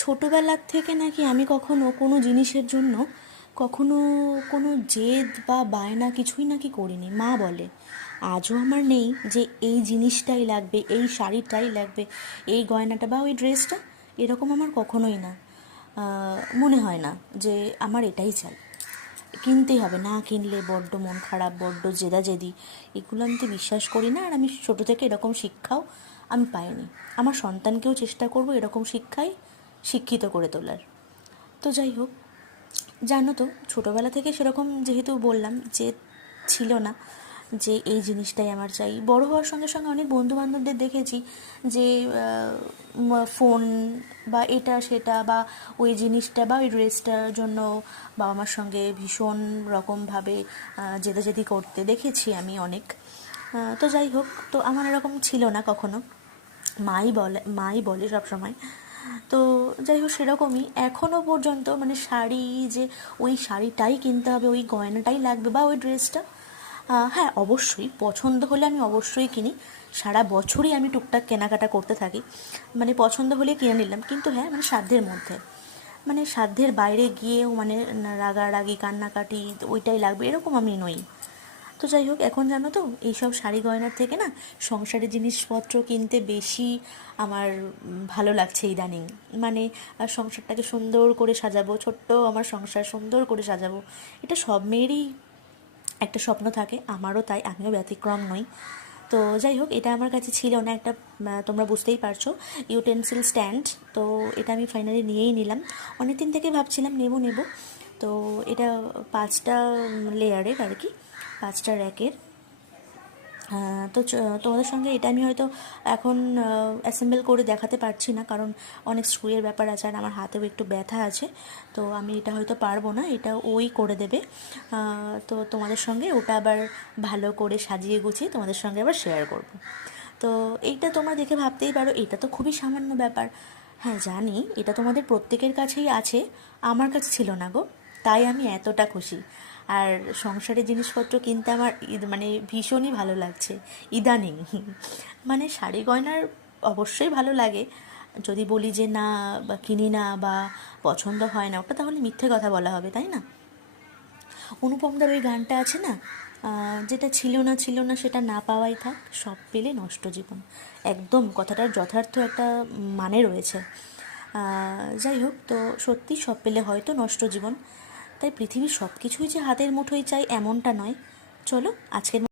ছোটোবেলার থেকে নাকি আমি কখনো কোনো জিনিসের জন্য কখনো কোনো জেদ বা বায়না কিছুই নাকি করিনি। মা বলে, আজও আমার নেই যে এই জিনিসটাই লাগবে, এই শাড়িটাই লাগবে, এই গয়নাটা বা ওই ড্রেসটা, এরকম আমার কখনোই না। মনে হয় না যে আমার এটাই চাই, কিনতেই হবে, না কিনলে বড্ড মন খারাপ, বড্ড জেদাজেদি, এগুলো আমি তো বিশ্বাস করি না। আর আমি ছোটো থেকে এরকম শিক্ষাও আমি পাইনি। আমার সন্তানকেও চেষ্টা করব এরকম শিক্ষায় শিক্ষিত করে তোলার। তো যাই হোক, জানো তো, ছোটোবেলা থেকে সেরকম যেহেতু বললাম যে ছিল না যে এই জিনিসটাই আমার চাই। বড় হওয়ার সঙ্গে সঙ্গে অনেক বন্ধুবান্ধবদের দেখেছি যে ফোন বা এটা সেটা বা ওই জিনিসটা বা ওই ড্রেসটার জন্য বাবা মার সঙ্গে ভীষণ রকমভাবে জেদাজেদি করতে দেখেছি আমি অনেক। তো যাই হোক, তো আমার এরকম ছিল না কখনো। মাই বলে সব সময়। তো যাই হোক, সেরকমই এখনও পর্যন্ত মানে শাড়ি, যে ওই শাড়িটাই কিনতে হবে, ওই গয়নাটাই লাগবে বা ওই ড্রেসটা, হ্যাঁ অবশ্যই পছন্দ হলে আমি অবশ্যই কিনি। সারা বছরই আমি টুকটাক কেনাকাটা করতে থাকি, মানে পছন্দ হলে কিনে নিলাম, কিন্তু হ্যাঁ মানে সাধ্যের মধ্যে, মানে সাধ্যের বাইরে গিয়েও মানে রাগারাগি কান্নাকাটি ওইটাই লাগবে এরকম আমি নই। তো যাই হোক, এখন জানো তো, এইসব শাড়ি গয়নার থেকে না সংসারের জিনিসপত্র কিনতে বেশি আমার ভালো লাগছে ইদানিং। মানে সংসারটাকে সুন্দর করে সাজাবো, ছোট্ট আমার সংসার সুন্দর করে সাজাবো, এটা সব মেয়েরই একটা স্বপ্ন থাকে, আমারও তাই, আমিও ব্যতিক্রম নই। তো যাই হোক, এটা আমার কাছে ছিল না একটা, তোমরা বুঝতেই পারছো, ইউটেন্সিল স্ট্যান্ড। তো এটা আমি ফাইনালি নিয়েই নিলাম। অনেক দিন থেকে ভাবছিলাম নেব। তো এটা 5টা লেয়ারের আর কি, 5টা র্যাকের। তো তোমাদের সঙ্গে এটা আমি হয়তো এখন অ্যাসেম্বল করে দেখাতে পারছি না, কারণ অনেক স্ক্রুয়ের ব্যাপার আছে আর আমার হাতেও একটু ব্যথা আছে। তো আমি এটা হয়তো পারবো না, এটা ওই করে দেবে। তো তোমাদের সঙ্গে ওটা আবার ভালো করে সাজিয়ে গুছিয়ে তোমাদের সঙ্গে আবার শেয়ার করব। তো এইটা তোমরা দেখে ভাবতেই পারো এটা তো খুবই সামান্য ব্যাপার। হ্যাঁ জানি, এটা তোমাদের প্রত্যেকের কাছেই আছে, আমার কাছে ছিল না গো, তাই আমি এতটা খুশি। আর সংসারের জিনিসপত্র কিনতে আমার মানে ভীষণই ভালো লাগছে ইদানিং। মানে শাড়ি গয়নার অবশ্যই ভালো লাগে, যদি বলি যে না বা কিনি না বা পছন্দ হয় না, ওটা তাহলে মিথ্যে কথা বলা হবে, তাই না? অনুপমদার ওই গানটা আছে না, যেটা ছিল না সেটা না পাওয়াই থাক, সব পেলে নষ্ট জীবন। একদম কথাটার যথার্থ একটা মানে রয়েছে। যাই হোক, তো সত্যি সব পেলে হয়তো নষ্ট জীবন। তাই পৃথিবীর সব কিছুই যে হাতের মুঠোয় চাই এমনটা নয়। চলো আজকের